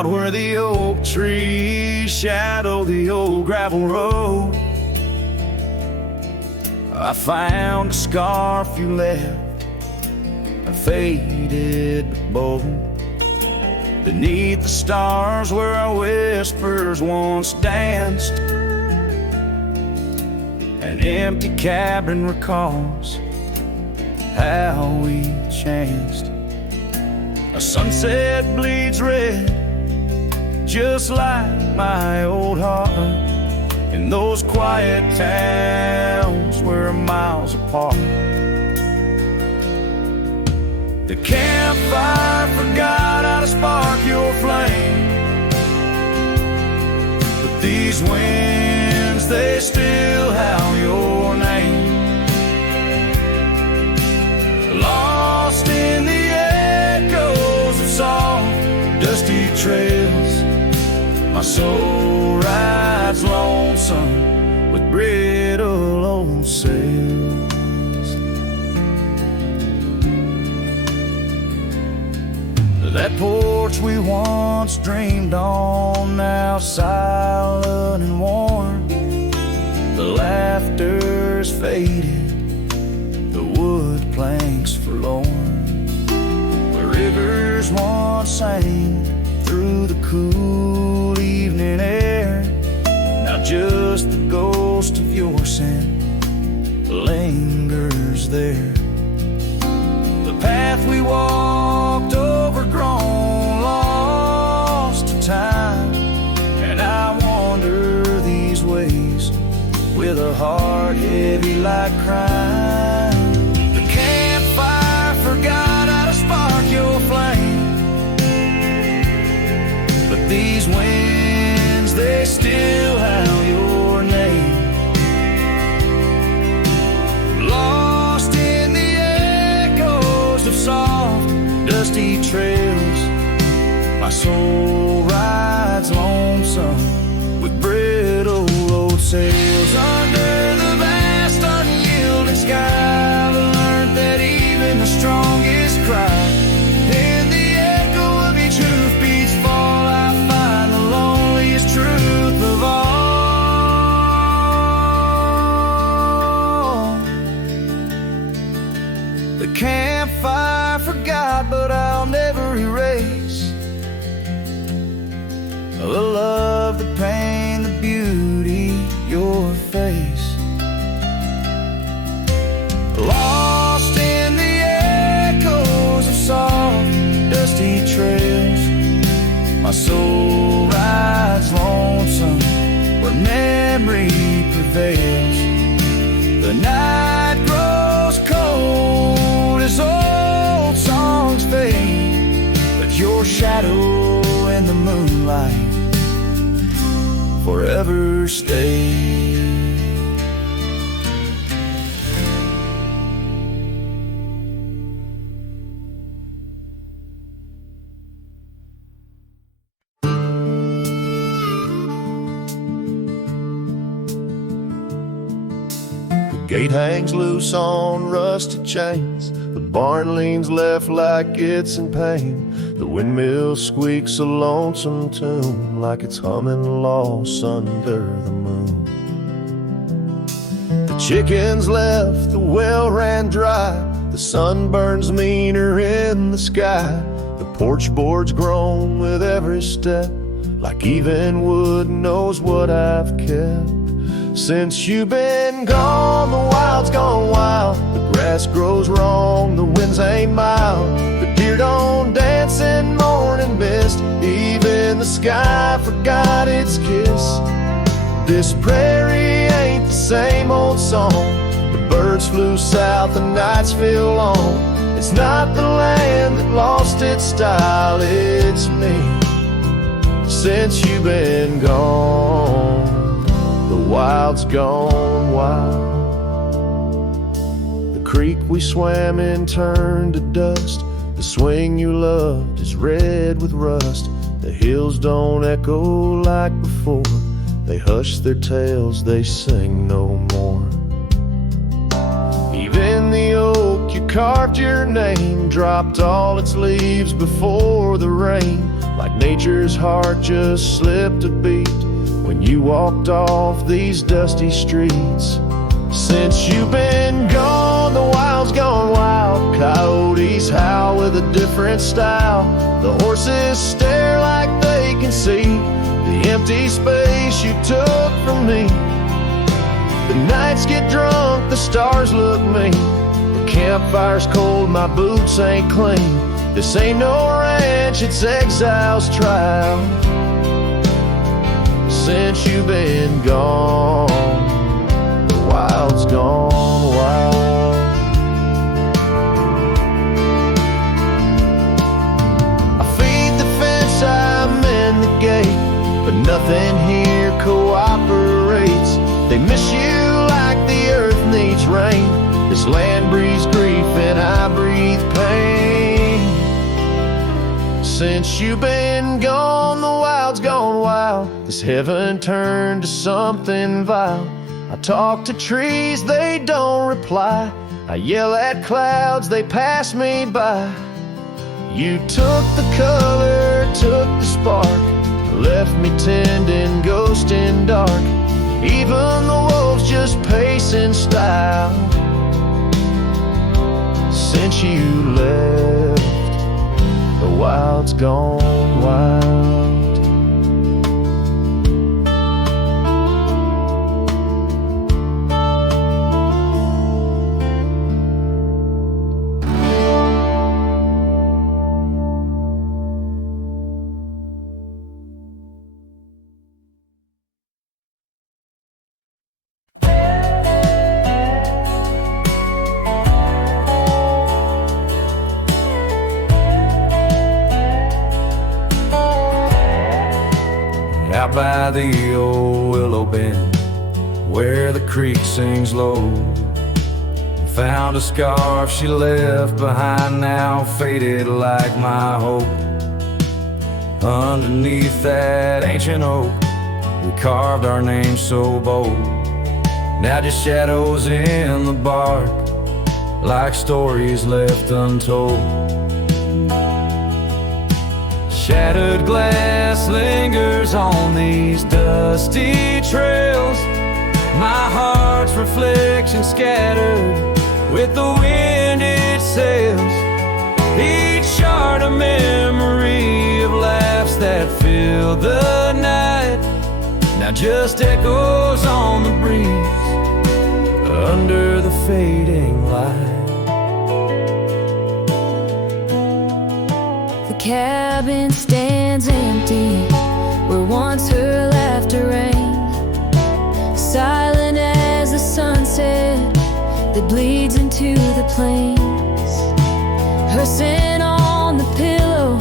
Out where the oak trees shadow the old gravel road, I found a scarf you left, a faded but bold. Beneath the stars where our whispers once danced, an empty cabin recalls how we chanced. A sunset bleeds red, just like my old heart, in those quiet towns we're miles apart. The campfire forgot how to spark your flame, but these winds, they still howl your name. Lost in the echoes of soft, dusty trails, my soul rides lonesome with brittle old sails. That porch we once dreamed on, now silent and warm. The laughter's faded, the wood planks forlorn. Where rivers once sang through the cool evening air, now just the ghost of your scent lingers there. The path we walked, overgrown, lost to time, and I wander these ways with a heart heavy like crime. The campfire forgot how to spark your flame, but these winds, they still howl your name. Lost in the echoes of soft, dusty trails, my soul rides lonesome with brittle old sails. Under the vast unyielding sky, I've learned that even the strongest cry, in the echo of each hoofbeat's fall, I find the loneliest truth of all. The campfire forgot, but I'll never erase the love, the pain, the beauty, your face. Lost in the echoes of soft, dusty trails, my soul rides lonesome where memory prevails. The night grows cold as old songs fade, but your shadow in the moonlight forever stay. The gate hangs loose on rusted chains, the barn leans left like it's in pain. The windmill squeaks a lonesome tune, like it's humming lost under the moon. The chickens left, the well ran dry, the sun burns meaner in the sky. The porch board's grown with every step, like even wood knows what I've kept. Since you've been gone, the wild's gone wild. The grass grows wrong, the winds ain't mild. The deer don't dance in morning mist, even the sky forgot its kiss. This prairie ain't the same old song. The birds flew south, the nights feel long. It's not the land that lost its style, it's me. Since you've been gone, the wild's gone wild. The creek we swam in turned to dust. The swing you loved is red with rust. The hills don't echo like before. They hush their tales, they sing no more. Even the oak you carved your name dropped all its leaves before the rain. like nature's heart just slipped a beat when you walked off these dusty streets. Since you've been gone, the wild's gone wild. Coyotes howl with a different style. The horses stare like they can see the empty space you took from me. The nights get drunk, the stars look mean. The campfire's cold, my boots ain't clean. This ain't no ranch, it's exile's trial. Since you've been gone, wild's gone wild. I feed the fence, I'm in the gate, but nothing here cooperates. They miss you like the earth needs rain. This land breathes grief and I breathe pain. Since you've been gone, the wild's gone wild. This heaven turned to something vile. I talk to trees, they don't reply. I yell at clouds, they pass me by. You took the color, took the spark, left me tending, ghosting dark. Even the wolves just pace in style. Since you left, the wild's gone wild. Out by the old willow bend, where the creek sings low, found a scarf she left behind, now faded like my hope. Underneath that ancient oak, we carved our names so bold. Now just shadows in the bark, like stories left untold. Shattered glass lingers on these dusty trails, my heart's reflection scattered with the wind it sails. Each shard a memory of laughs that filled the night, now just echoes on the breeze under the fading light. The cabin stands empty where once her laughter rang, silent as the sunset that bleeds into the plains. Her scent on the pillow,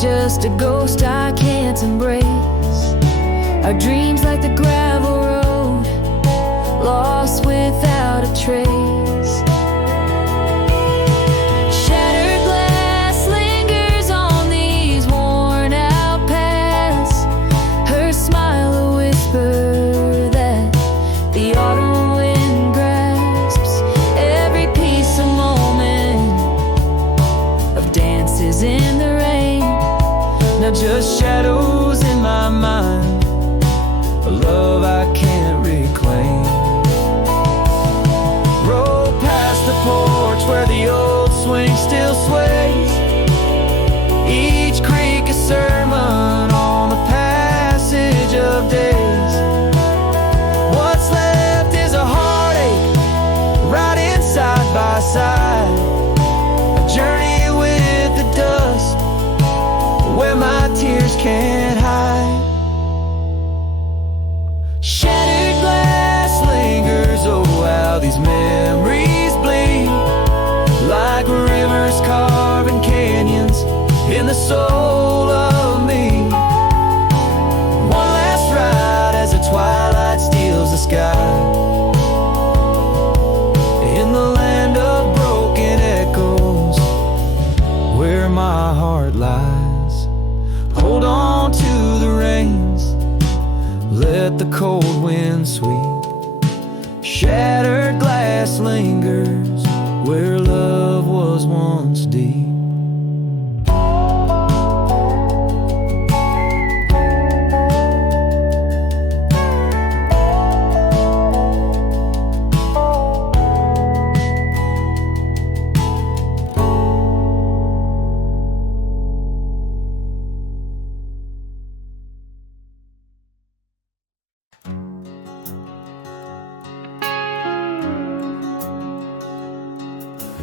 just a ghost I can't embrace. Our dreams like the gravel road, lost without a trace. Shattered glass lingers on these worn out paths, her smile a whisper that the autumn wind grasps. Every piece a moment of dances in the rain, now just shadows in my mind, a love I can't reclaim. Roll past the porch where the old swing still sways, each creek a sermon on the passage of days. What's left is a heartache, riding side by side, a journey with the dust where my tears can't hide. Shattered glass lingers, oh how these memories bleed, like rivers carving canyons in the soul of me. One last ride as the twilight steals the sky, in the land of broken echoes where my heart lies. Hold on to the reins, let the cold wind sweep. Shattered glass lingers where love was once deep.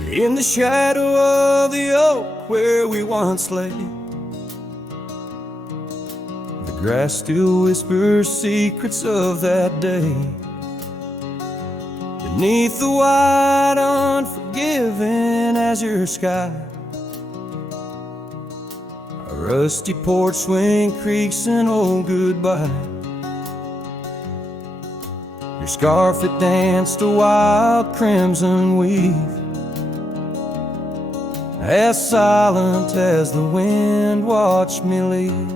In the shadow of the oak where we once lay, the grass still whispers secrets of that day. Beneath the wide, unforgiving azure sky, a rusty porch swing creaks an old goodbye. Your scarf that danced a wild crimson weave, as silent as the wind watched me leave.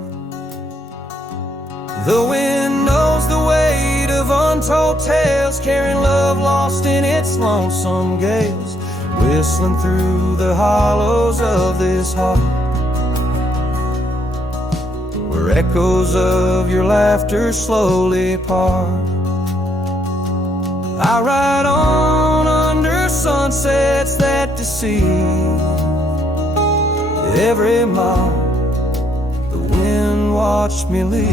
The wind knows the weight of untold tales, carrying love lost in its lonesome gales, whistling through the hollows of this heart, where echoes of your laughter slowly part. I ride on under sunsets that deceive. Every mile the wind watched me leave.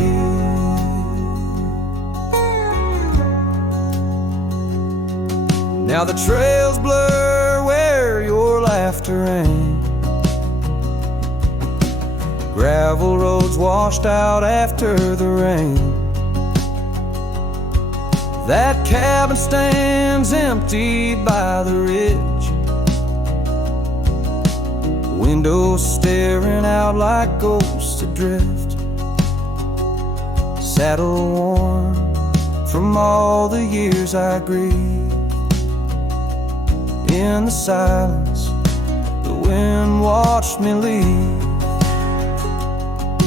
Now the trails blur where your laughter rang, gravel roads washed out after the rain. That cabin stands empty by the ridge, windows staring out like ghosts adrift, saddle worn from all the years I grieved. In the silence, the wind watched me leave.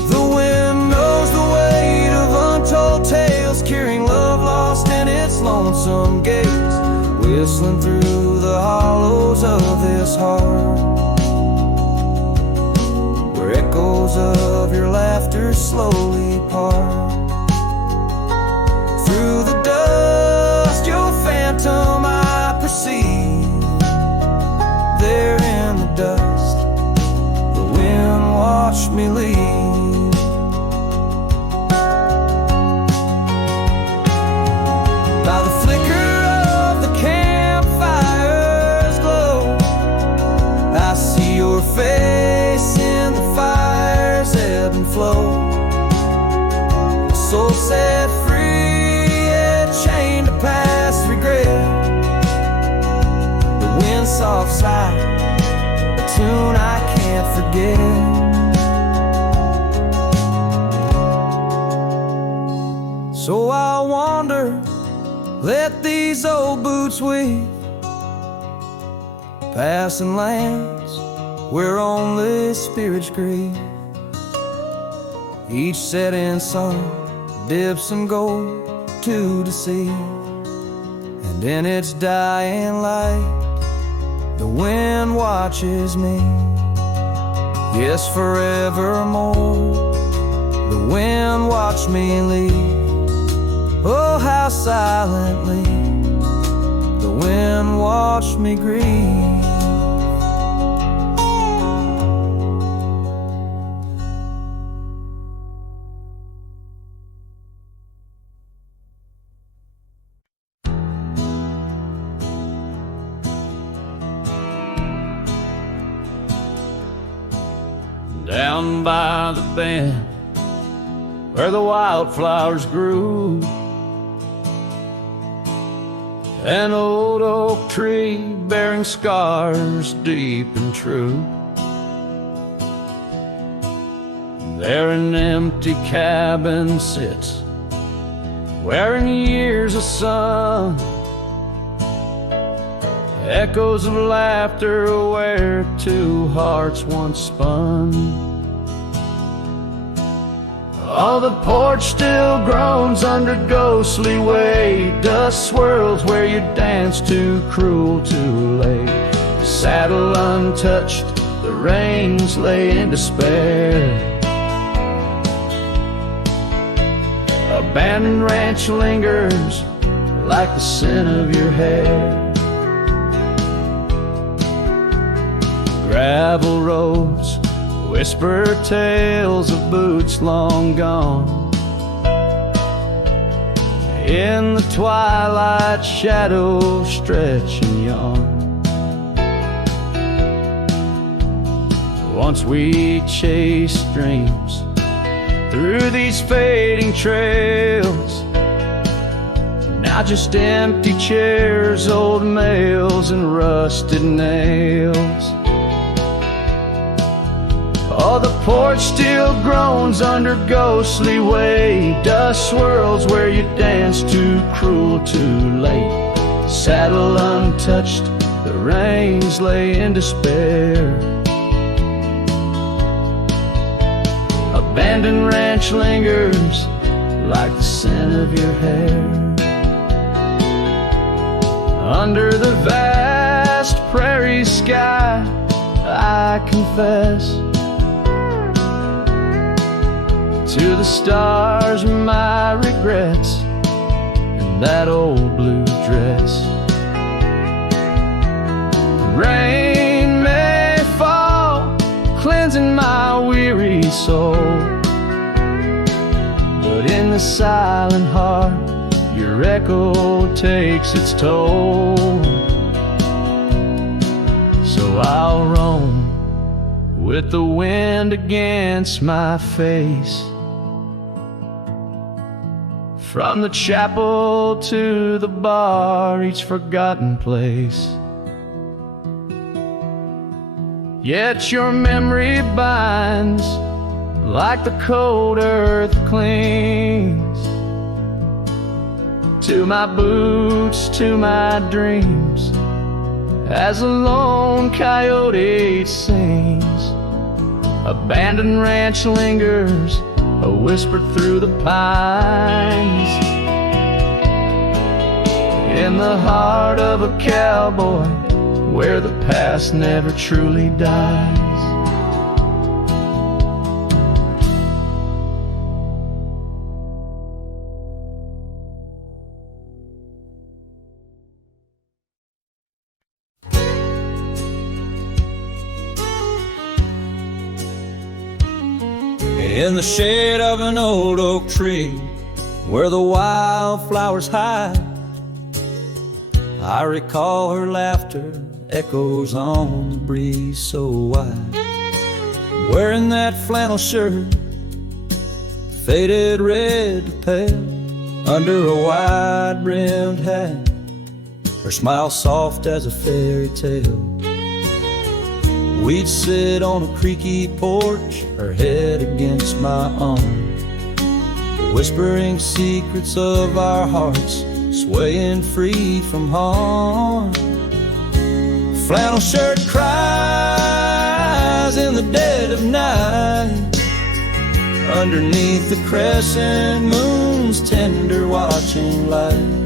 The wind knows the weight of untold tales, carrying love lost in its lonesome gaze, whistling through the hollows of this heart, where echoes of your laughter slowly part. Through the dust, your phantom I perceive. There in the dust, the wind watched me leave. By the flicker of the campfire's glow, I see your face in the fire's ebb and flow. A soul set free, yet chained to past regret. The wind soft sigh, a tune I can't forget. So I wander, let these old boots weave, passing lands where only spirits grieve. Each setting sun dips in gold to deceive, and in its dying light the wind watches me. Yes, forevermore the wind watched me leave. Oh, how silently the wind watched me grieve. Down by the bend where the wildflowers grew, an old oak tree bearing scars deep and true. There an empty cabin sits, wearing years of sun, echoes of laughter where two hearts once spun. Oh, the porch still groans under ghostly weight, dust swirls where you danced too cruel, too late. The saddle untouched, the reins lay in despair. Abandoned ranch lingers like the scent of your hair. Gravel roads whisper tales of boots long gone. In the twilight, shadows stretch and yawn. once we chased dreams through these fading trails. Now just empty chairs, old mails, and rusted nails. Oh, the porch still groans under ghostly weight. Dust swirls where you danced too cruel, too late. Saddle untouched, the reins lay in despair. Abandoned ranch lingers like the scent of your hair. Under the vast prairie sky, I confess to the stars my regrets and that old blue dress. Rain may fall, cleansing my weary soul, but in the silent heart your echo takes its toll. So I'll roam with the wind against my face, from the chapel to the bar, each forgotten place. Yet your memory binds like the cold earth clings to my boots, to my dreams, as a lone coyote sings. Abandoned ranch lingers, a whisper through the pines, in the heart of a cowboy, where the past never truly dies. In the shade of an old oak tree, where the wildflowers hide, I recall her laughter echoes on the breeze so wide. Wearing that flannel shirt, faded red to pale, under a wide-brimmed hat, her smile soft as a fairy tale. We'd sit on a creaky porch, her head against my arm, whispering secrets of our hearts, swaying free from harm. Flannel shirt cries in the dead of night, underneath the crescent moon's tender watching light.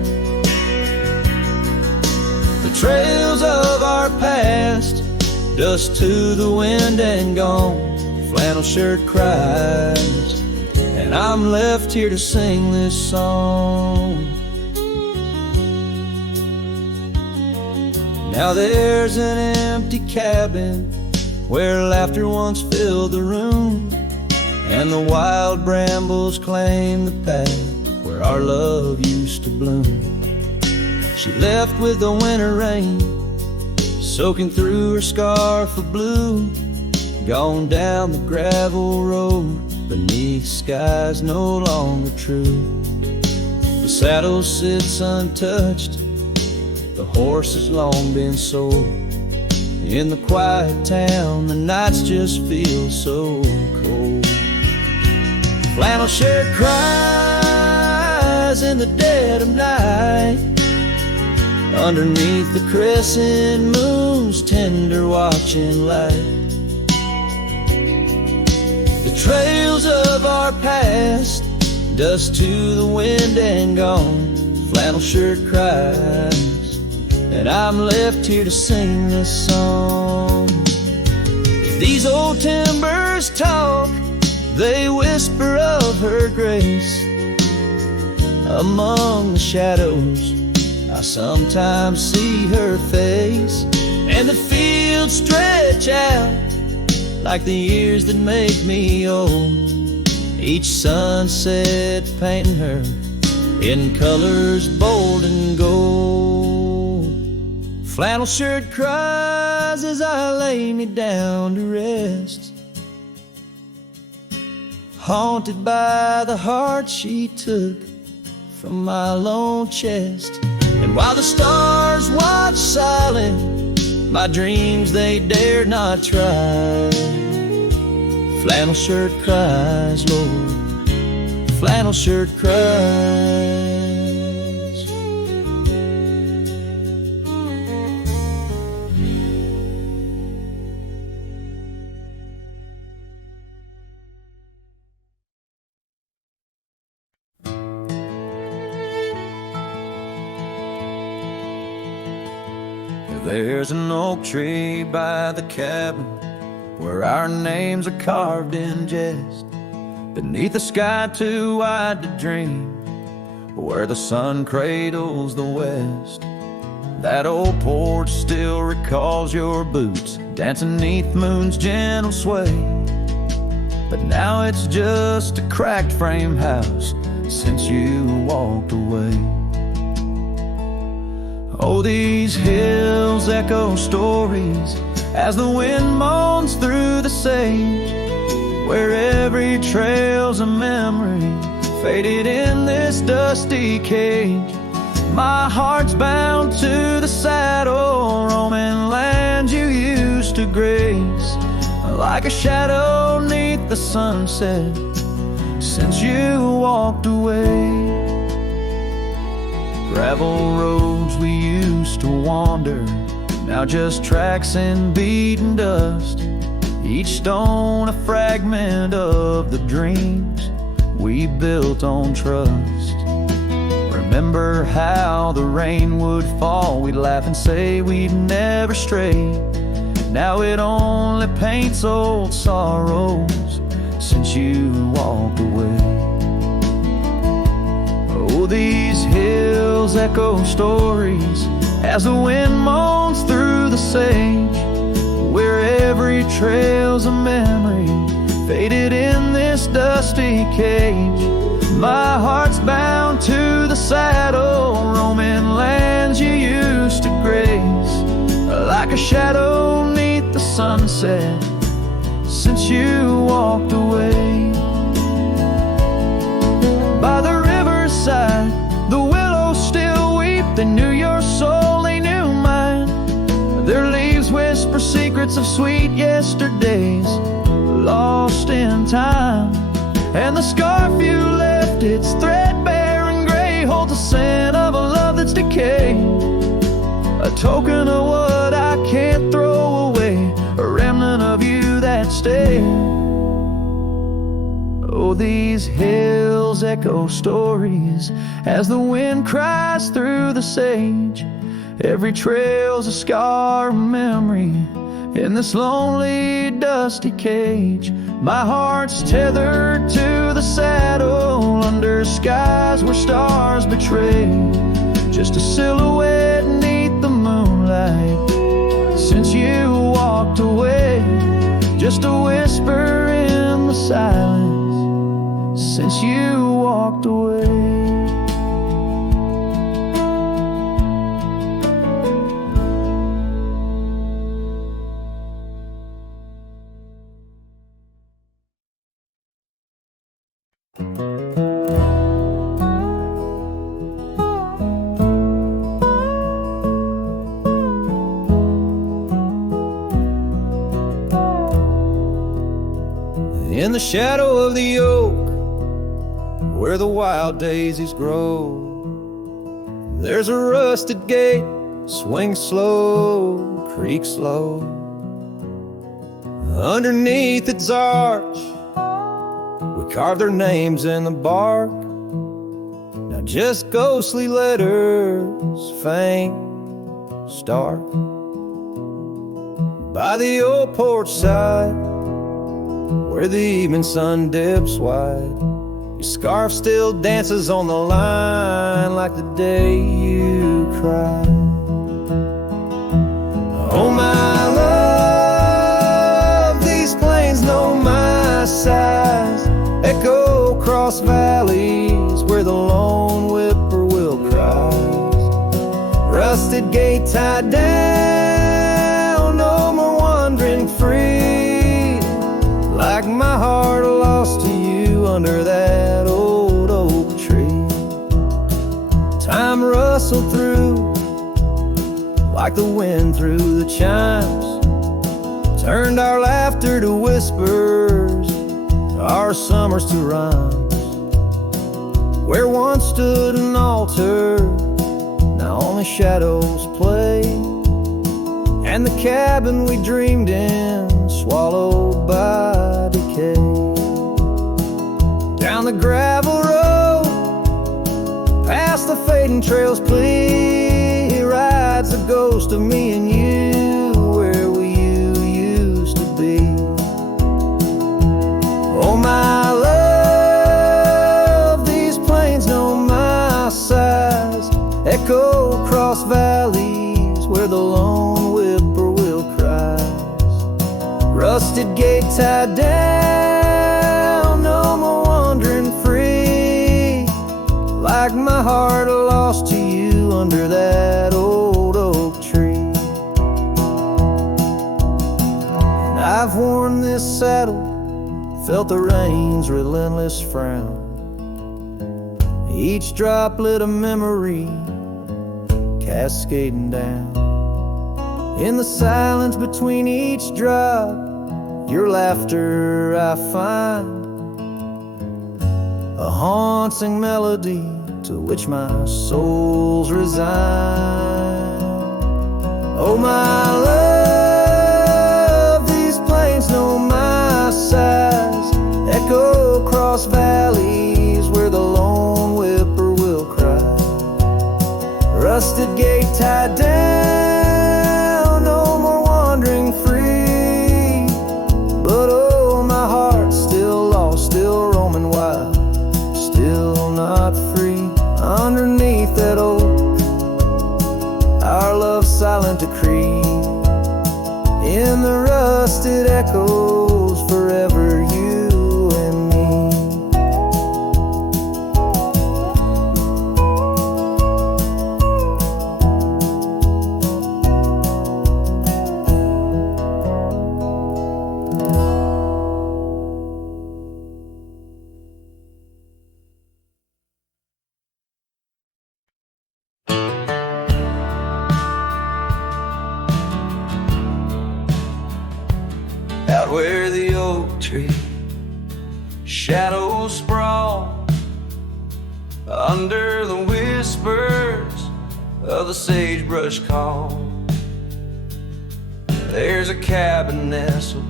The trails of our past, dust to the wind and gone. Flannel shirt cries, and I'm left here to sing this song. Now there's an empty cabin where laughter once filled the room, and the wild brambles claim the path where our love used to bloom. She left with the winter rain soaking through her scarf of blue, gone down the gravel road beneath skies no longer true. The saddle sits untouched, the horse has long been sold. In the quiet town, the nights just feel so cold. Flannel shirt cries in the dead of night, underneath the crescent moon's tender watching light. The trails of our past, dust to the wind and gone. Flannel shirt cries, and I'm left here to sing this song. If these old timbers talk, they whisper of her grace. Among the shadows, I sometimes see her face, and the fields stretch out like the years that make me old. Each sunset painting her in colors bold and gold. Flannel shirt cries as I lay me down to rest. haunted by the heart she took from my lone chest. And while the stars watch silent, my dreams they dare not try. Flannel shirt cries, Lord, flannel shirt cries. There's an oak tree by the cabin where our names are carved in jest, beneath a sky too wide to dream, where the sun cradles the west. That old porch still recalls your boots dancing neath moon's gentle sway, but now it's just a cracked frame house since you walked away. Oh, these hills echo stories as the wind moans through the sage, where every trail's a memory faded in this dusty cage. My heart's bound to the saddle, roaming land you used to grace, like a shadow 'neath the sunset since you walked away. Gravel roads we used to wander, now just tracks and beaten dust, each stone a fragment of the dreams we built on trust. Remember how the rain would fall, we'd laugh and say we'd never stray. Now it only paints old sorrows since you walked away. Oh, these hills echo stories as the wind moans through the sage, where every trail's a memory faded in this dusty cage. My heart's bound to the saddle, roaming lands you used to grace, like a shadow 'neath the sunset since you walked away. By the riverside, the willows still weep, they knew your soul, they knew mine. Their leaves whisper secrets of sweet yesterdays lost in time, and the scarf you left, it's threadbare and gray, holds the scent of a love that's decayed, a token of what I can't throw away, a remnant of you that stayed. Oh, these hills echo stories as the wind cries through the sage, every trail's a scar, a memory in this lonely dusty cage. My heart's tethered to the saddle under skies where stars betray, just a silhouette 'neath the moonlight since you walked away, just a whisper in the silence since you walked away. In the shadow of the oak, where the wild daisies grow, there's a rusted gate, swing slow, creak slow. Underneath its arch, we carved their names in the bark, now just ghostly letters, faint, stark. By the old porch side, where the evening sun dips wide, your scarf still dances on the line like the day you cried. Oh my love, these plains know my size, echo across valleys where the lone whippoorwill cries. Rusted gate tied down, no more wandering free, like my heart lost to you under that old oak tree. Time rustled through like the wind through the chimes, turned our laughter to whispers, our summers to rhymes. Where once stood an altar, now only shadows play, and the cabin we dreamed in swallowed by decay. Down the gravel road, past the fading trails, please rides the ghost of me and you, where we used to be. Oh my love, these plains know my size, echo across valleys where the lone whippoorwill cries. Rusted gate tied down, no more wandering free, like my heart lost to you under that old oak tree. And I've worn this saddle, felt the rain's relentless frown, each droplet a memory cascading down. In the silence between each drop, your laughter I find, a haunting melody to which my soul's resigned. Oh my love, these plains know my size, echo across valleys where the lone whippoorwill cry. Rusted gate tied down, no more wandering free, but oh, my heart's still lost, still roaming wild, still not free. Underneath that oak, our love's silent decree, in the rusted echoes forever you and me. Out where the oak tree shadows sprawl, under the whispers of the sagebrush call, there's a cabin nestled,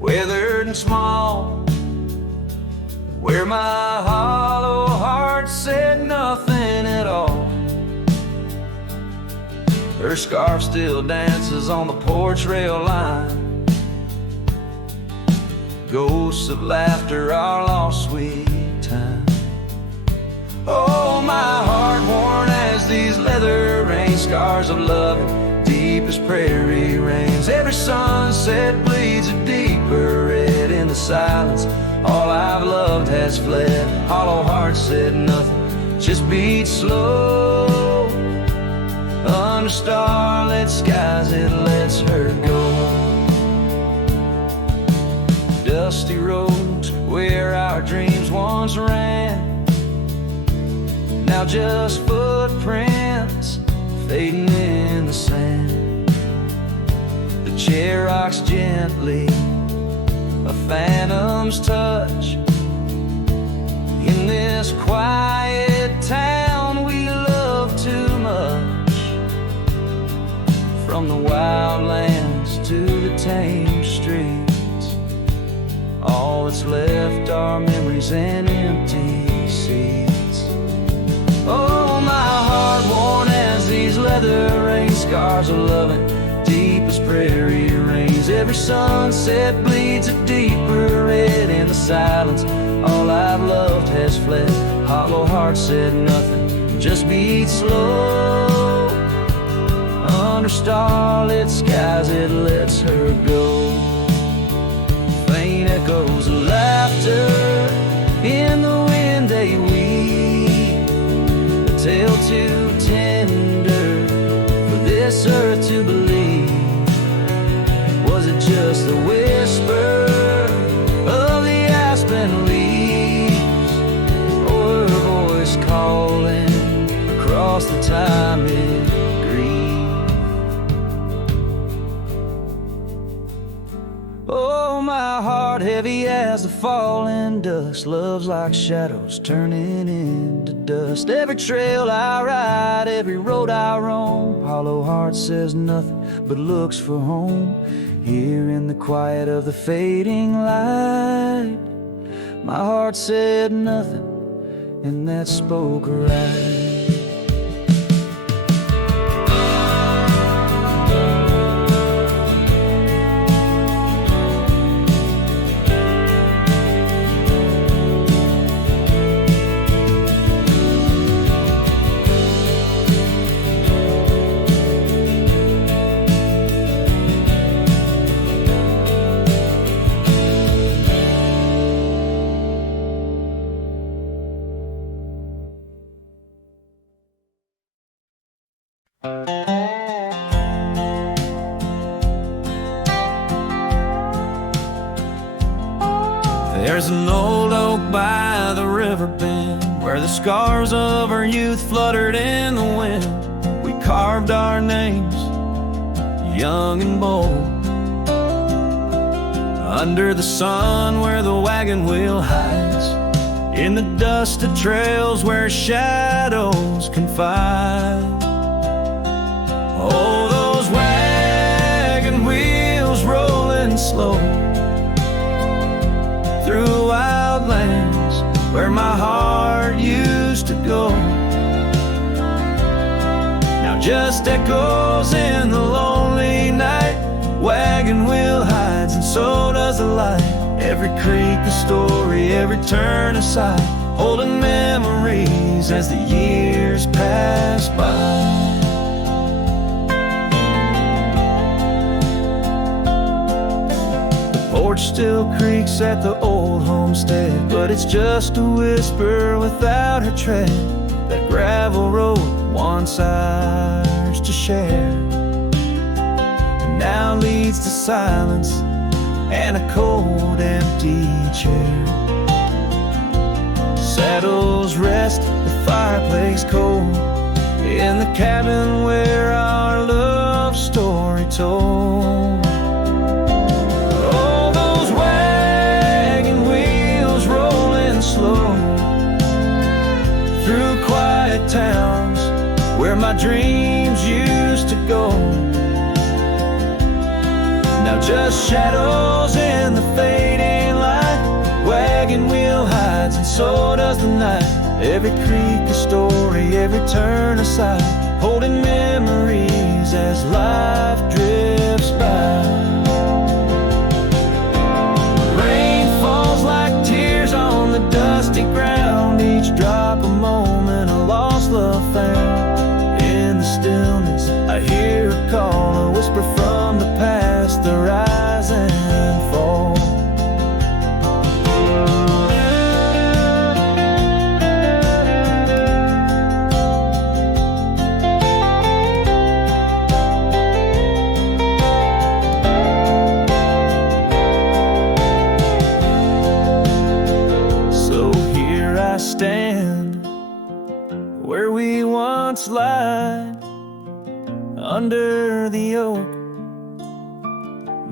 weathered and small, where my hollow heart said nothing at all. Her scarf still dances on the porch rail line, ghosts of laughter, our lost sweet time. Oh, my heart worn as these leather rain scars of loving, deep as prairie rains. Every sunset bleeds a deeper red in the silence. All I've loved has fled. Hollow heart said nothing, just beat slow. Under starlit skies it lets her go. Dusty roads where our dreams once ran, now just footprints fading in the sand. The chair rocks gently, a phantom's touch, in this quiet town we love too much. From the wildlands to the tame streets, all that's left are memories and empty seats. Oh, my heart worn as these leather rain scars of loving, deep as prairie rains. Every sunset bleeds a deeper red in the silence. All I've loved has fled. Hollow heart said nothing, just beat slow. Under starlit skies it lets her go. Faint echoes of laughter in the wind they weave, a tale too tender for this earth to believe. Was it just the whisper of the aspen leaves? Oh, my heart heavy as the falling dust. Love's like shadows turning into dust. Every trail I ride, every road I roam, hollow heart says nothing but looks for home. Here in the quiet of the fading light, my heart said nothing, and that spoke right. There's an old oak by the river bend where the scars of our youth fluttered in the wind. We carved our names, young and bold, under the sun where the wagon wheel hides, in the dusted trails where shadows confide. Oh, those wagon wheels rolling slow through wild lands where my heart used to go. Now just echoes in the lonely night. Wagon wheel hides and so does the light. Every creek a story, every turn a sight, holding memories as the years pass by. Porch still creaks at the old homestead, but it's just a whisper without her tread. That gravel road once ours to share, and now leads to silence and a cold empty chair. Saddles rest, the fireplace cold, in the cabin where our love story told. Slow through quiet towns where my dreams used to go. Now just shadows in the fading light. Wagon wheel hides and so does the night. Every creek a story, every turn a sight, holding memories as life drifts by. On the dusty ground, each drop a moment, a lost love found. In the stillness I hear a call, a whisper from the past, the rise and fall. Stand where we once lied, under the oak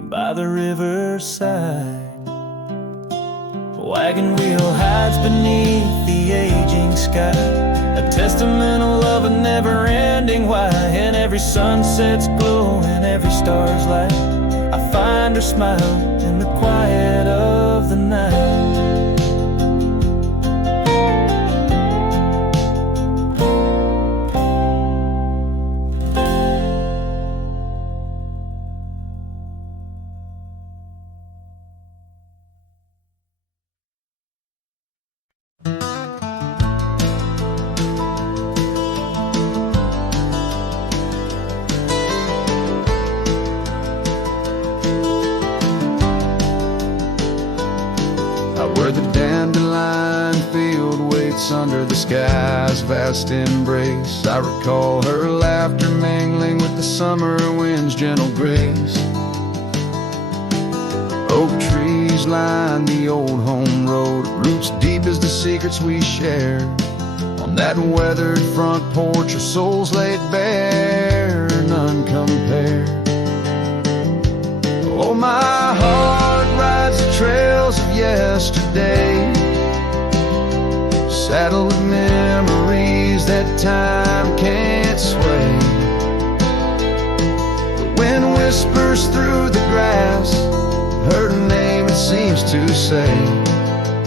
by the riverside. Wagon wheel hides beneath the aging sky, a testament of love, a never-ending why. And every sunset's glow and every star's light, I find her smile in the quiet of the night. Where the dandelion field waits under the sky's vast embrace, I recall her laughter mingling with the summer wind's gentle grace. Oak trees line the old home road, roots deep as the secrets we shared. On that weathered front porch, our souls laid bare, none compared. Oh, my heart yesterday, saddled with memories that time can't sway. The wind whispers through the grass, her name it seems to say,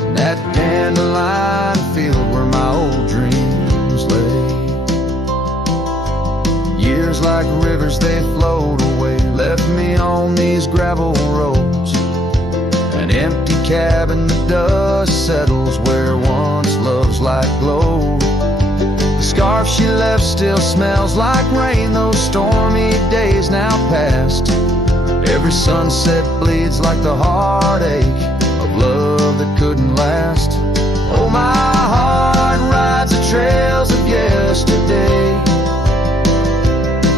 in that dandelion field where my old dreams lay. Years like rivers they flowed away, left me on these gravel roads. An empty cabin, the dust settles where once love's light glowed. The scarf she left still smells like rain, those stormy days now past. Every sunset bleeds like the heartache of love that couldn't last. Oh, my heart rides the trails of yesterday,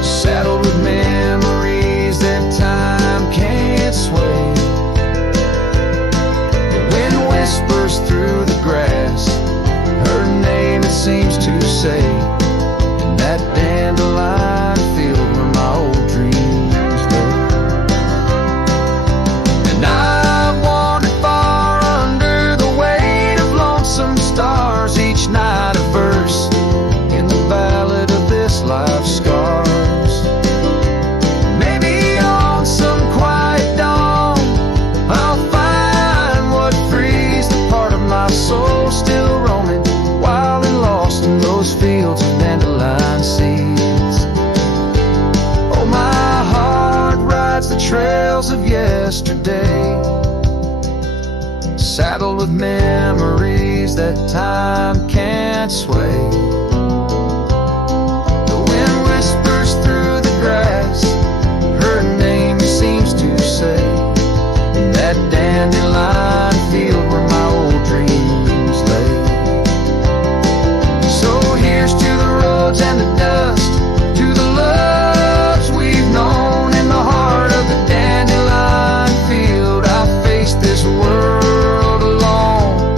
saddled with memories that time can't sway. Whispers through the grass, her name it seems to say, in that dandelion field where my old dreams lay. And I've wandered far under the weight of lonesome stars, each night a verse in the ballad of this life's scars. Maybe on some quiet dawn I'll find what frees the part of my soul still roaming, wild and lost in those fields of dandelion seeds. Oh, my heart rides the trails of yesterday, saddled with memories that time can't sway. The wind whispers through the grass, her name seems to say, in that dandelion field where my old dreams lay. So here's to the roads and the dust, to the loves we've known in the heart of the dandelion field. I face this world alone,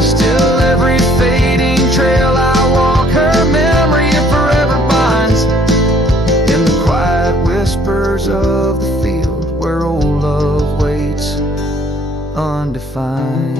still every fading trail I walk, her memory forever binds in the quiet whispers of the field where old love waits undefined.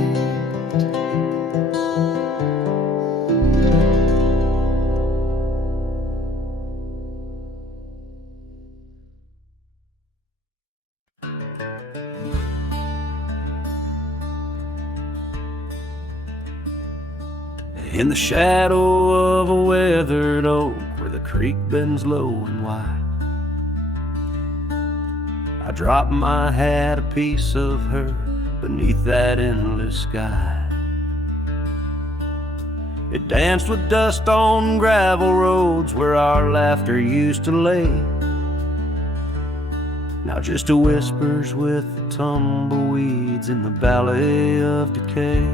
In the shadow of a weathered oak where the creek bends low and wide, I drop my hat, a piece of her, beneath that endless sky. It danced with dust on gravel roads where our laughter used to lay. Now just a whispers with the tumbleweeds in the valley of decay.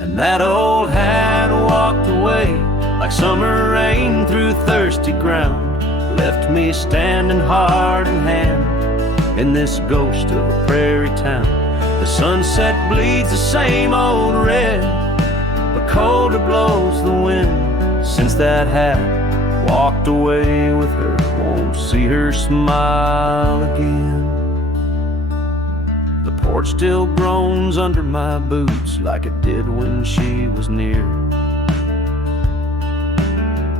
And that old hat walked away like summer rain through thirsty ground, left me standing heart in hand in this ghost of a prairie town. The sunset bleeds the same old red, but colder blows the wind since that hat walked away with her. Won't see her smile again. The porch still groans under my boots like it did when she was near,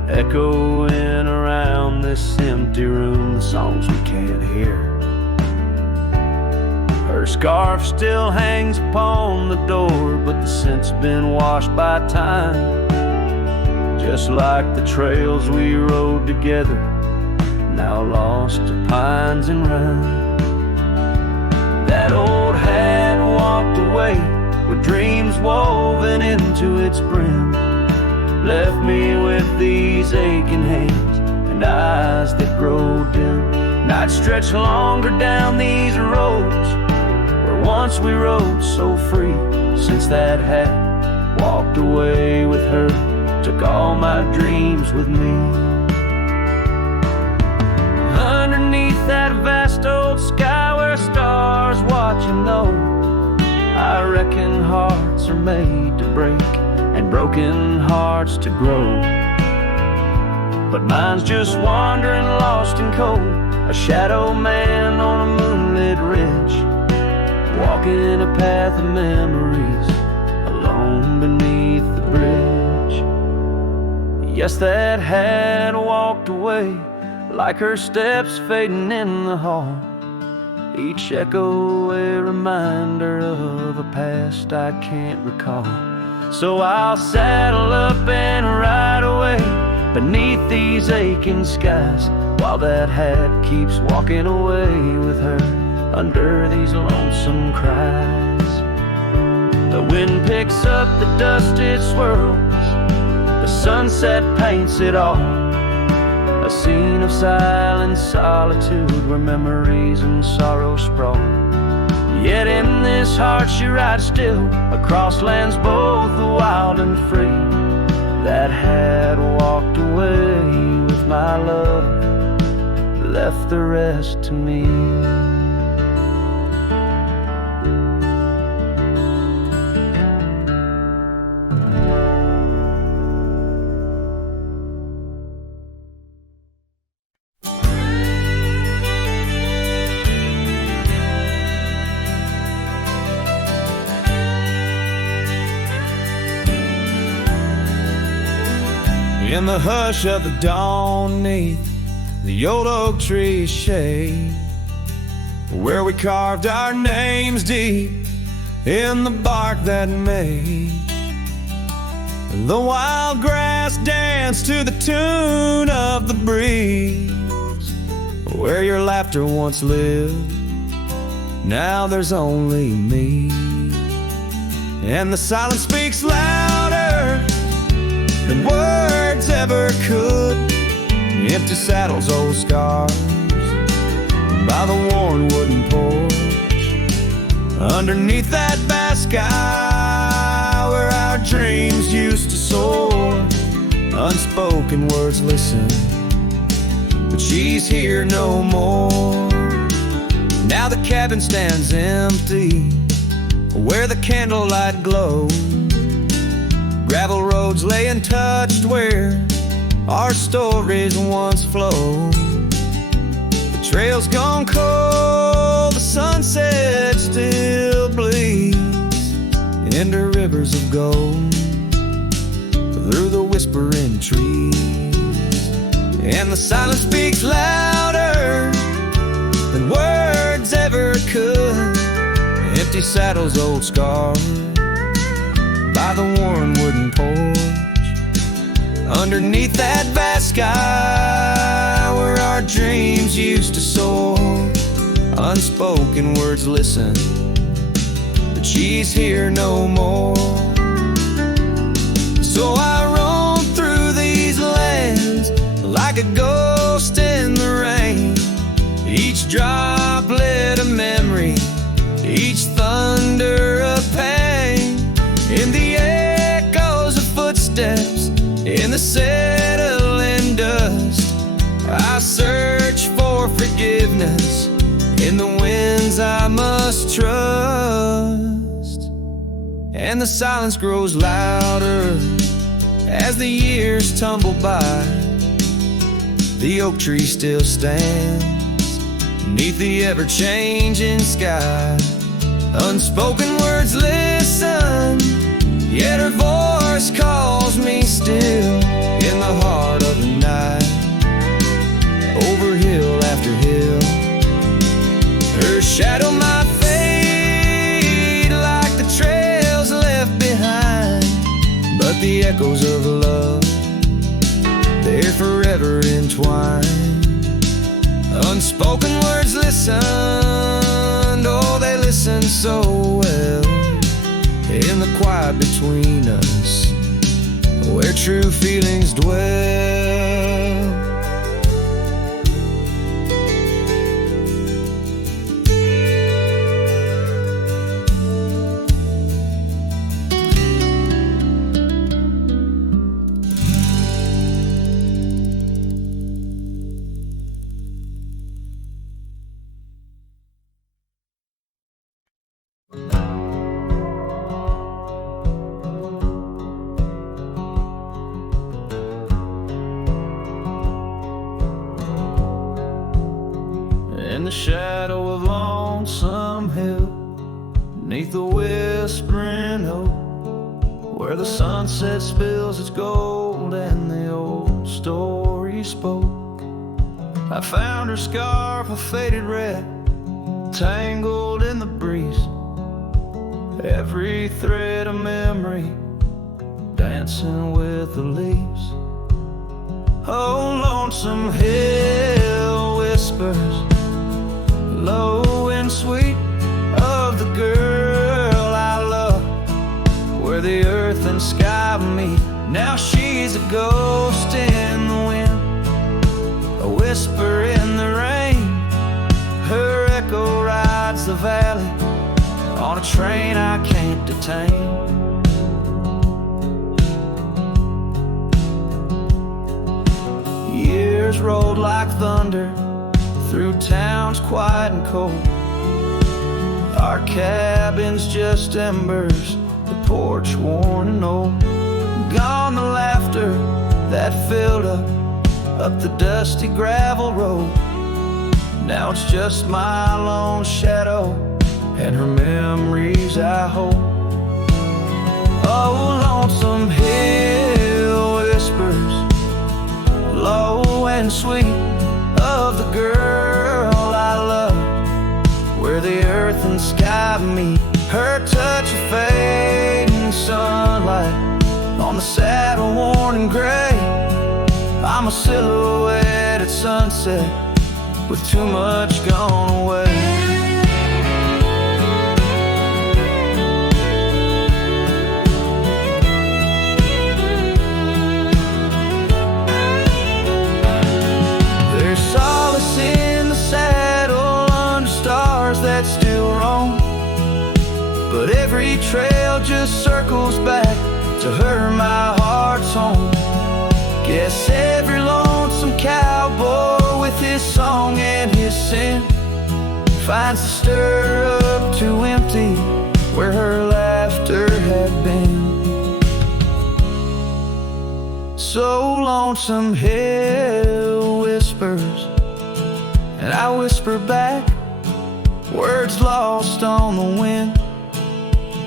echoing around this empty room the songs we can't hear. Her scarf still hangs upon the door, but the scent's been washed by time, just like the trails we rode together, now lost to pines and rime. That old hat walked away with dreams woven into its brim, left me with these aching hands and eyes that grow dim. Nights stretch longer down these roads where once we rode so free, since that hat walked away with her, took all my dreams with me. Underneath that vast old sky where stars watch and know, I reckon hearts are made to break and broken hearts to grow. But mine's just wandering lost and cold, a shadow man on a moonlit ridge, walking a path of memories alone beneath the bridge. Yes, that had walked away like her steps fading in the hall, each echo a reminder of a past I can't recall. So I'll saddle up and ride away beneath these aching skies, while that hat keeps walking away with her under these lonesome cries. The wind picks up the dust it swirls, the sunset paints it all, a scene of silent solitude where memories and sorrow sprawl. Yet in this heart she rides still across lands both wild and free, that had walked away with my love, left the rest to me. In the hush of the dawn, neath the old oak tree's shade, where we carved our names deep in the bark that made the wild grass dance to the tune of the breeze, where your laughter once lived, now there's only me, and the silence speaks louder than words ever could. Empty saddles, old scars by the worn wooden porch, underneath that vast sky where our dreams used to soar. Unspoken words listen, but she's here no more. Now the cabin stands empty where the candlelight glows, gravel roads lay untouched where our stories once flowed. The trail's gone cold, the sunset still bleeds into rivers of gold through the whispering trees, and the silence speaks louder than words ever could. Empty saddles, old scars by the worn wooden porch, underneath that vast sky where our dreams used to soar. Unspoken words listen, but she's here no more. So I roam through these lands like a ghost in the rain, each droplet a memory, each thunder a pain, in the echoes of footsteps, in the settling dust. I search for forgiveness in the winds I must trust, and the silence grows louder as the years tumble by. The oak tree still stands beneath the ever-changing sky. Unspoken words listen, yet her voice calls me still in the heart of the night, over hill after hill. Her shadow might fade like the trails left behind, but the echoes of love, they're forever entwined. Unspoken words listened, oh, they listen so well, in the quiet between us, where true feelings dwell. In the shadow of Lonesome Hill, 'neath the whispering oak, where the sunset spills its gold and the old story spoke. I found her scarf a faded red, tangled in the breeze, every thread a memory dancing with the leaves. Oh, lonesome hill whispers, low and sweet, of the girl I love, where the earth and sky meet. Now she's a ghost in the wind, a whisper in the rain. Her echo rides the valley on a train I can't detain. Years rolled like thunder through towns quiet and cold. Our cabin's just embers, the porch worn and old. Gone the laughter that filled up the dusty gravel road. Now it's just my lone shadow and her memories I hold. Oh, lonesome hill whispers, low and sweet, of the girl I love, where the earth and sky meet. Her touch of fading sunlight on the saddle worn and gray. I'm a silhouette at sunset with too much gone away. There's solace in the saddle under stars that still roam, but every trail just circles back to her, my heart's home. Guess every lonesome cowboy with his song and his sin finds the stirrup too empty where her laughter had been. So lonesome hill whispers, and I whisper back, words lost on the wind,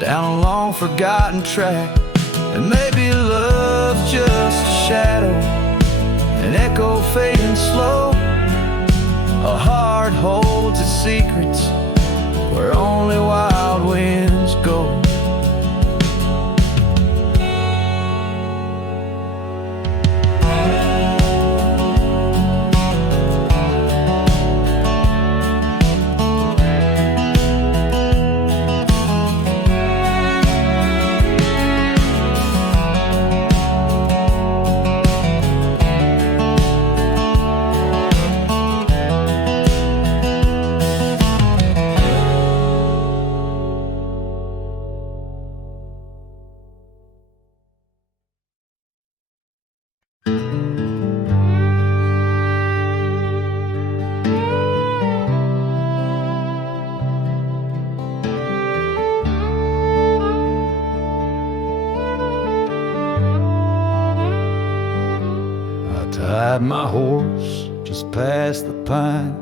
down a long forgotten track. And maybe love's just a shadow, an echo fading slow. A heart holds its secrets where only wild winds go. My horse just past the pine.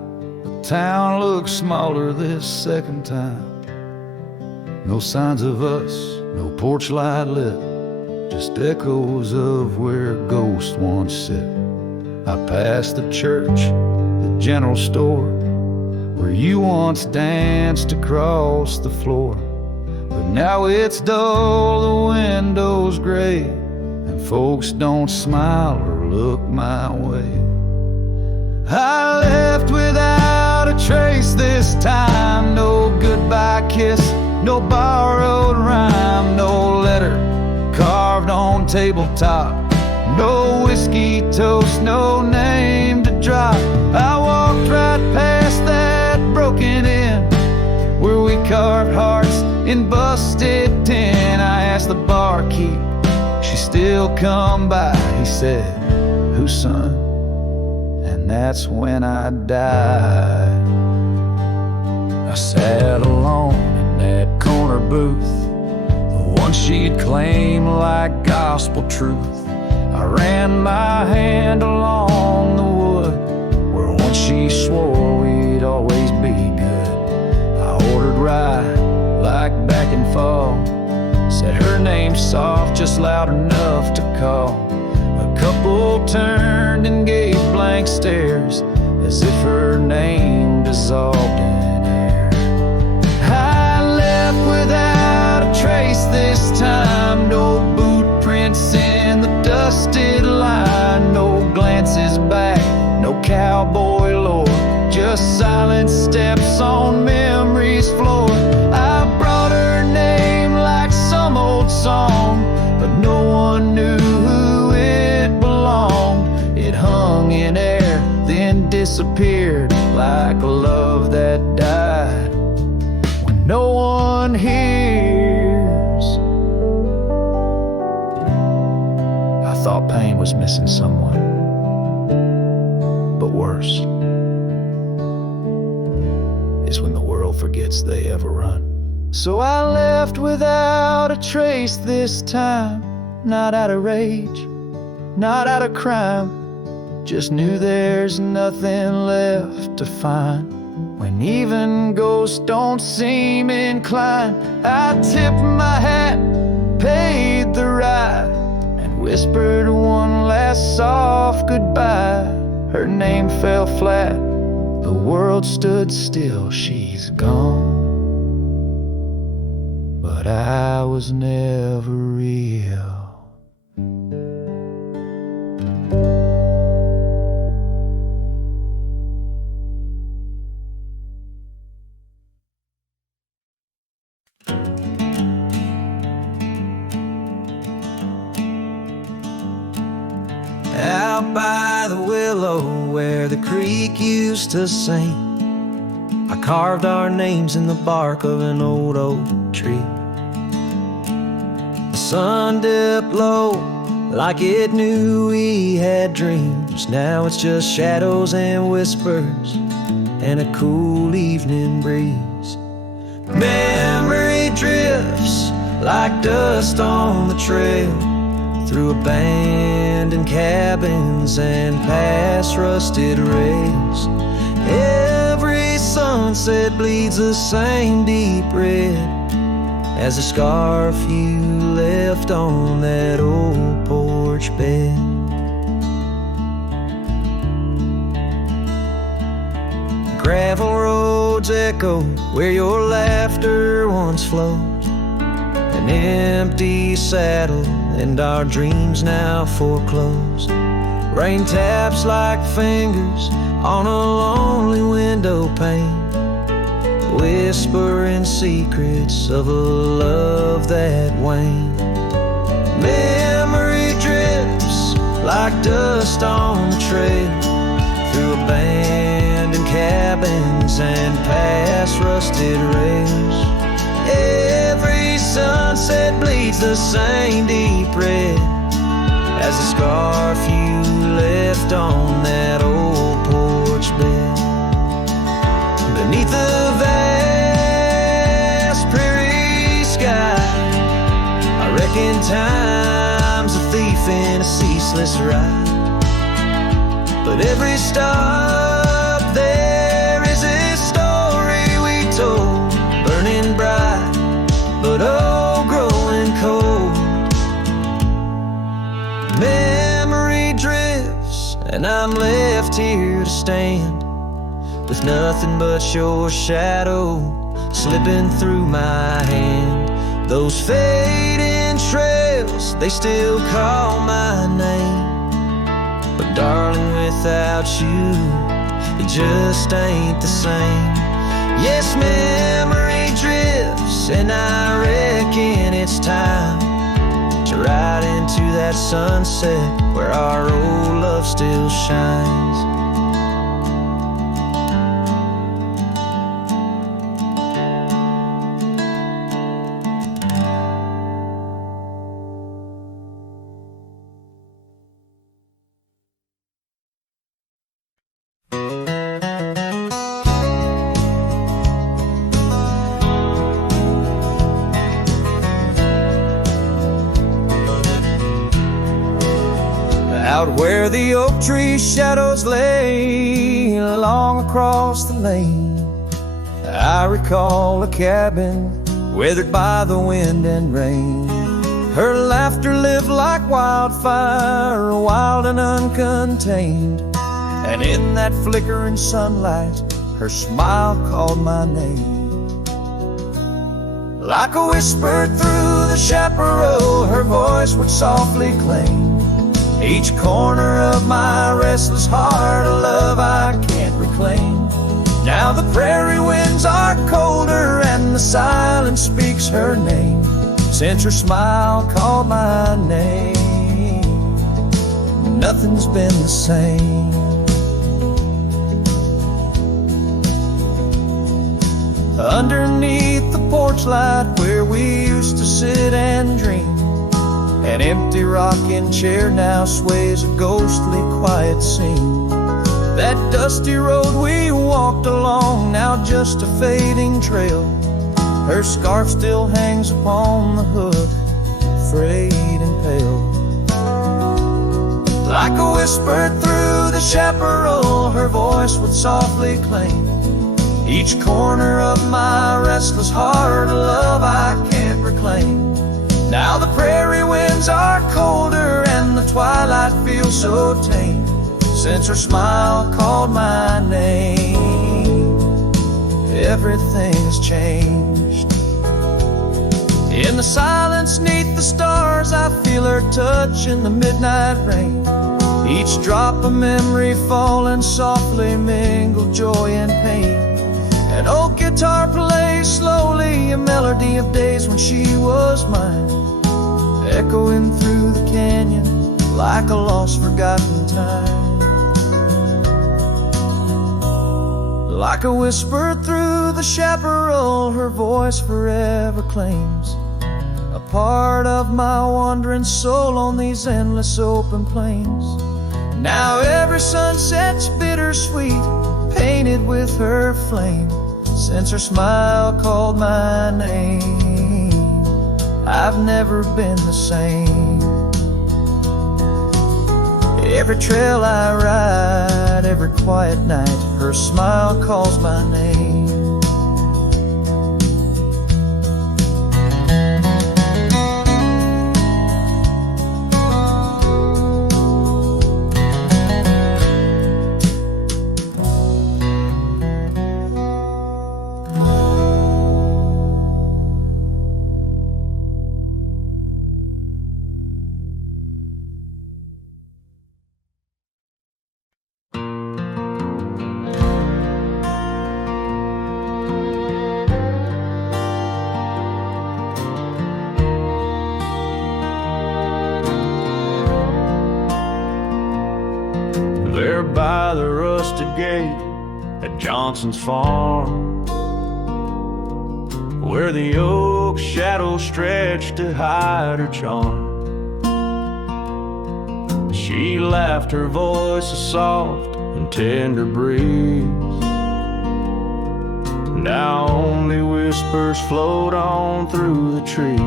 The town looks smaller this second time. No signs of us, no porch light lit, just echoes of where ghosts once sit. I passed the church, the general store, where you once danced across the floor. But now it's dull, the window's gray, and folks don't smile or look my way. I left without a trace this time. No goodbye kiss, no borrowed rhyme, no letter carved on tabletop, no whiskey toast, no name to drop. I walked right past that broken inn where we carved hearts in busted tin. I asked the barkeep, she still come by. He said, whose son? And that's when I died. I sat alone in that corner booth, the one she'd claim like gospel truth. I ran my hand along the wood where once she swore we'd always be good. I ordered rye like back fall. Said her name soft, just loud enough to call. A couple turned and gave blank stares, as if her name dissolved in air. I left without a trace this time. No boot prints in the dusted line. No glances back, no cowboy lore. Just silent steps on memory's floor. I brought her name like some old song, but no one knew who it belonged. It hung in air, then disappeared like a love that died when no one hears. I thought pain was missing someone, but worse is when the world forgets they ever run. So I left without a trace this time, not out of rage, not out of crime. Just knew there's nothing left to find. When even ghosts don't seem inclined, I tipped my hat, paid the ride, and whispered one last soft goodbye. Her name fell flat, the world stood still, she's gone. But I was never real. Out by the willow where the creek used to sing, I carved our names in the bark of an old oak tree. The sun dipped low like it knew we had dreams. Now it's just shadows and whispers and a cool evening breeze. Memory drifts like dust on the trail, through abandoned cabins and past rusted rails. Every sunset bleeds the same deep red as the scarf you left on that old porch bed. Gravel roads echo where your laughter once flowed, an empty saddle and our dreams now foreclosed. Rain taps like fingers on a lonely window pane, whispering secrets of a love that waned. Memory drifts like dust on the trail, through abandoned cabins and past rusted rails. Every sunset bleeds the same deep red as the scarf you left on that old porch bed. Beneath the vast prairie sky, I reckon time's a thief in a ceaseless ride. But every stop there is a story we told, burning bright but oh, growing cold. Memory drifts and I'm left here to stand, with nothing but your shadow slipping through my hand. Those fading trails, they still call my name, but darling, without you, it just ain't the same. Yes, memory drifts, and I reckon it's time to ride into that sunset where our old love still shines. Out where the oak tree shadows lay along across the lane, I recall a cabin weathered by the wind and rain. Her laughter lived like wildfire, wild and uncontained. And in that flickering sunlight, her smile called my name. Like a whisper through the chaparral, her voice would softly claim each corner of my restless heart, a love I can't reclaim. Now the prairie winds are colder and the silence speaks her name. Since her smile called my name, nothing's been the same. Underneath the porch light where we used to sit and dream, an empty rocking chair now sways a ghostly quiet scene. That dusty road we walked along, now just a fading trail. Her scarf still hangs upon the hook, frayed and pale. Like a whisper through the chaparral, her voice would softly claim each corner of my restless heart, a love I can't reclaim. Now the prairie winds are colder and the twilight feels so tame. Since her smile called my name, everything has changed. In the silence neath the stars, I feel her touch in the midnight rain. Each drop a memory falling softly, mingled joy and pain. An old guitar plays slowly, a melody of days when she was mine, echoing through the canyon like a lost forgotten time. Like a whisper through the chaparral, her voice forever claims a part of my wandering soul on these endless open plains. Now every sunset's bittersweet, painted with her flame. Since her smile called my name, I've never been the same. Every trail I ride, every quiet night, her smile calls my name. There by the rusted gate at Johnson's farm, where the oak shadows stretched to hide her charm, she laughed, her voice a soft and tender breeze. Now only whispers float on through the trees.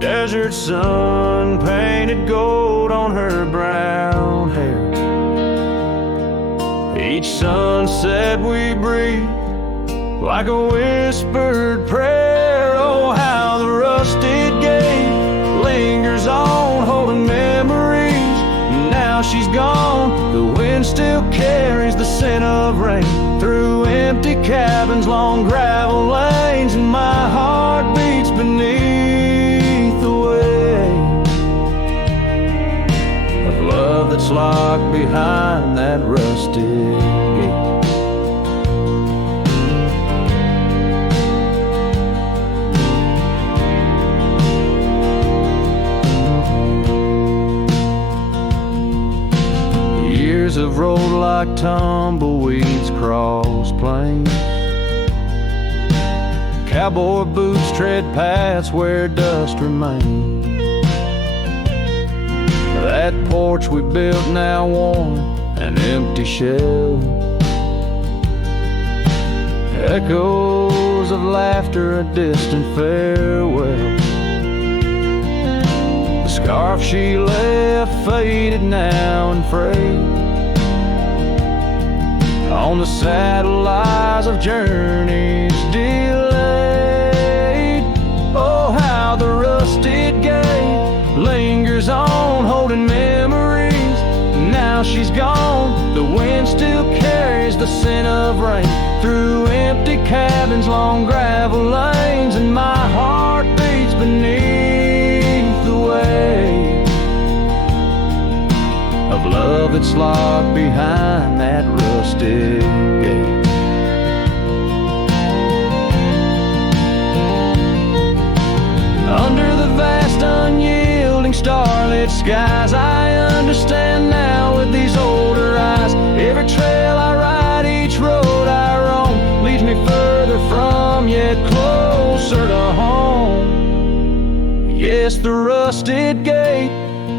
Desert sun painted gold on her brown hair. Each sunset we breathe like a whispered prayer. Oh, how the rusted gate lingers on, holding memories. Now she's gone, the wind still carries the scent of rain through empty cabins, long gravel lanes, and my heart beats beneath that's locked behind that rusted gate. Years have rolled like tumbleweeds across plains. Cowboy boots tread paths where dust remains. That porch we built now worn, an empty shell. Echoes of laughter, a distant farewell. The scarf she left faded now and frayed. On the saddle lies of journeys delayed. of rain through empty cabins, long gravel lanes, and my heart beats beneath the weight of love that's locked behind that rusted gate. Under the vast unyielding starlit skies, I understand now with these older eyes. Every trail I ride, each road I roam, leads me further from, yet closer to home. Yes, the rusted gate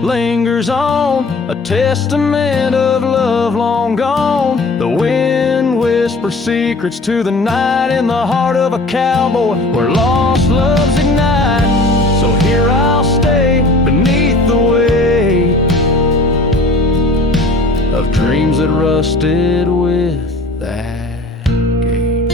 lingers on, a testament of love long gone. The wind whispers secrets to the night in the heart of a cowboy where lost loves ignite. So here I'll stay beneath the weight of dreams that rusted with that gate.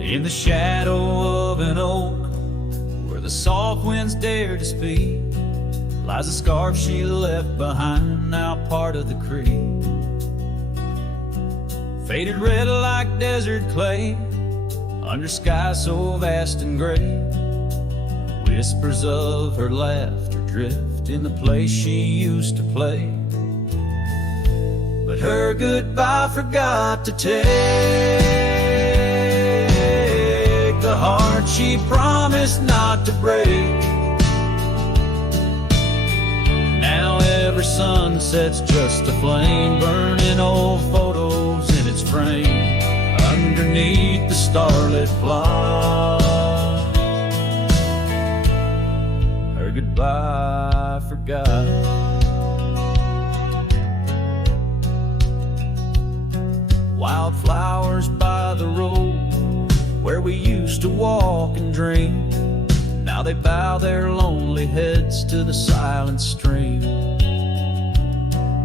In the shadow of an oak, where the soft winds dare to speak, lies a scarf she left behind, now part of the creek. Faded red like desert clay, under skies so vast and gray. Whispers of her laughter drift in the place she used to play. But her goodbye forgot to take the heart she promised not to break. Now every sunset's just a flame, burning old photos in its frame underneath the starlit plot. Her goodbye forgot. Wildflowers by the road where we used to walk and dream, now they bow their lonely heads to the silent stream.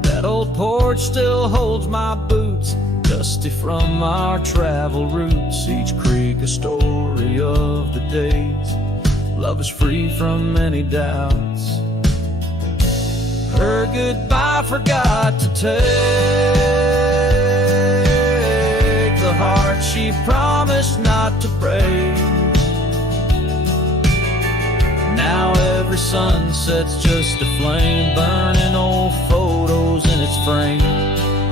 That old porch still holds my boots, dusty from our travel routes. Each creek a story of the days love is free from any doubts. Her goodbye forgot to take the heart she promised not to break. Now every sunset's just a flame, burning old photos in its frame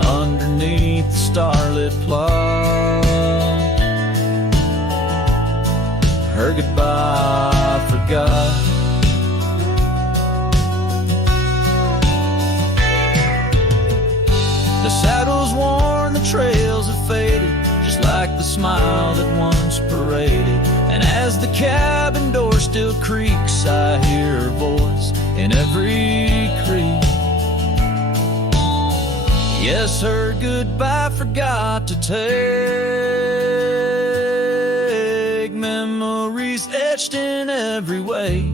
underneath the starlit plot. Her goodbye forgot. The saddle's worn, the trails have faded, just like the smile that once paraded. And as the cabin door still creaks, I hear her voice in every creak. Yes, her goodbye forgot to take memories etched in every way.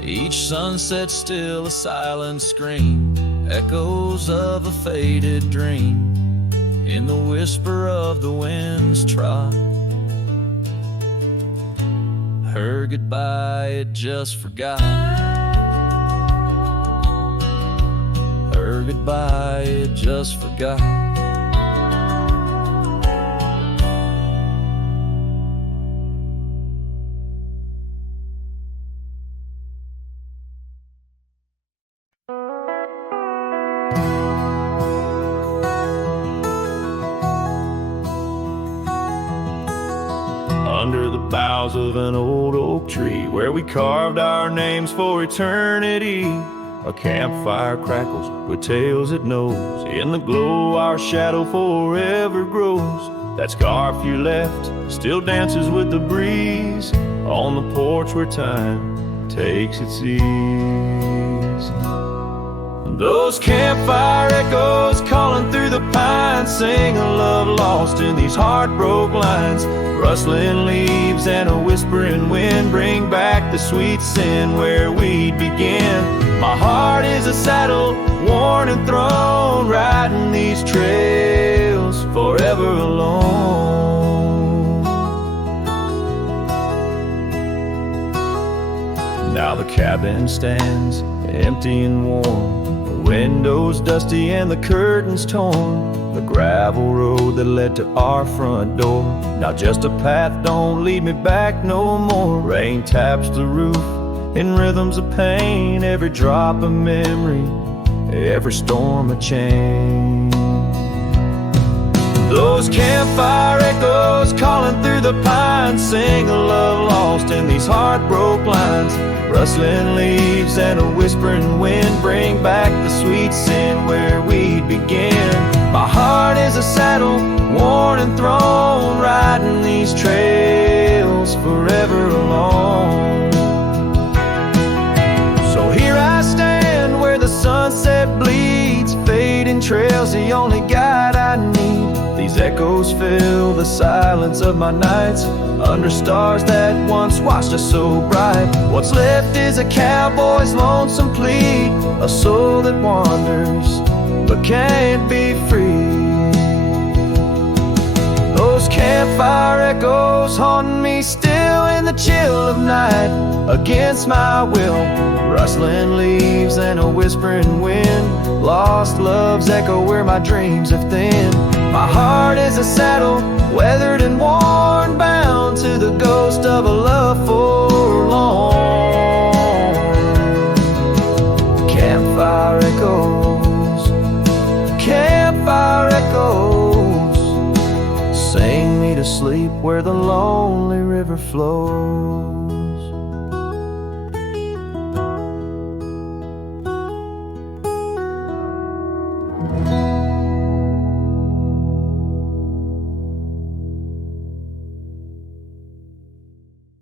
Each sunset's still a silent scream, echoes of a faded dream in the whisper of the wind's trot. Her goodbye it just forgot. Her goodbye it just forgot. Under the boughs of an old oak tree, where we carved our names for eternity, a campfire crackles with tales it knows. In the glow our shadow forever grows. That scarf you left still dances with the breeze on the porch where time takes its ease. Those campfire echoes calling through the pines sing a love lost in these heartbroken lines. Rustling leaves and a whispering wind bring back the sweet sin where we'd begin. My heart is a saddle, worn and thrown, riding these trails forever alone. Now the cabin stands empty and warm, the windows dusty and the curtains torn. The gravel road that led to our front door, now just a path, don't lead me back no more. Rain taps the roof in rhythms of pain, every drop a memory, every storm a change. Those campfire echoes calling through the pines sing a love lost in these heartbroken lines. Rustling leaves and a whispering wind bring back the sweet sin where we'd begin. My heart is a saddle, worn and thrown, riding these trails forever alone. So here I stand where the sunset bleeds, fading trails, the only guide I need. These echoes fill the silence of my nights, under stars that once watched us so bright. What's left is a cowboy's lonesome plea, a soul that wanders but can't be free. Those campfire echoes haunting me still in the chill of night, against my will. Rustling leaves and a whispering wind, lost love's echo where my dreams have thinned. My heart is a saddle, weathered and worn, bound to the ghost of a love forlorn. Campfire echoes, campfire echoes, sing me to sleep where the lonely river flows.